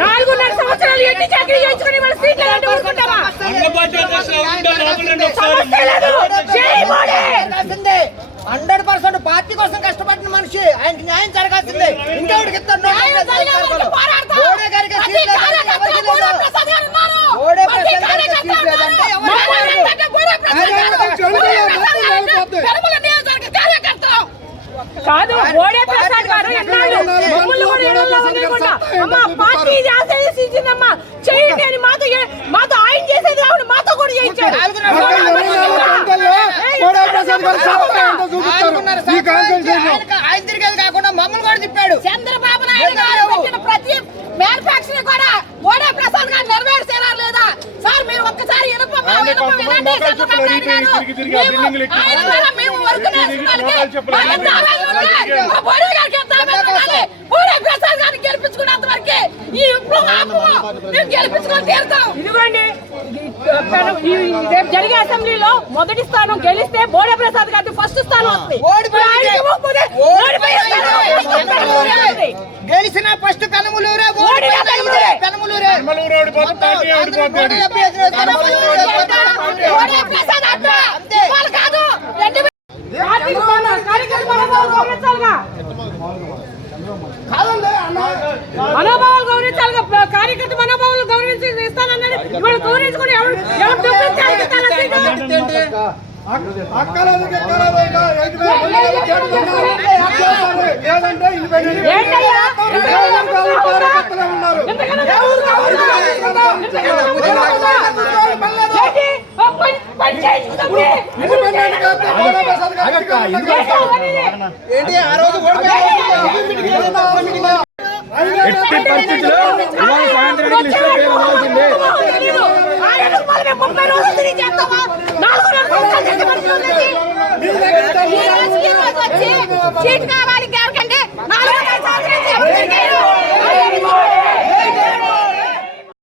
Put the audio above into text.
నాలుగున్నర సంవత్సరాలు ఎన్ని చాకరీ చేయించుకుని మన సీట్లు అంటే ఊరుకుంటావా సమస్య లేదు జై మోడీ హండ్రెడ్ పర్సెంట్ పార్టీ కోసం కష్టపడిన మనిషి ఆయనకి న్యాయం జరగాల్సిందే కాదు ఓడే ప్రసాద్ గారు ఎన్నాళ్ళు మమ్మల్ని కూడా అమ్మా పార్టీ చేయండి అని మాతో ఏ- మాతో ఆయన చేసేది కాదు మాతో కూడా చేయించాడు. ఆయన తిరిగేది కాకుండా మమ్మల్ని కూడా తిప్పాడు. చంద్రబాబు నాయుడు గారు బోడే ప్రసాద్ గారిని గెలిపించుకున్నంత వరకే ఈ విప్లవం ఆపము. మేము గెలిపించుకొని తీరుతాం. ఇదిగోండి. రేపు జరిగే అసెంబ్లీలో మొదటి స్థానం గెలిస్తే బోడే ప్రసాద్ గారికి ఫస్ట్ స్థానం వస్తుంది. గెలిచిన ఫస్ట్ కనుమలూరే కనుమలూరే. మనోభావాలు ప్ర- కార్యకర్త మనోభావాలు గౌరవించి ఇస్తానన్నాడు ఇవాళ గౌరవించుకుని ఎవరు ఎవరు డబ్బులు. ఏంటయ్యా? ఏంటి ఆ రోజు ఎట్టి పరిస్థితుల్లో ఇవాళ సాయంత్రానికి లిస్ట్ పేరు అవ్వాల్సిందే ముప్పై రోజులు తిరిగి మనుషులు వచ్చి కావాలి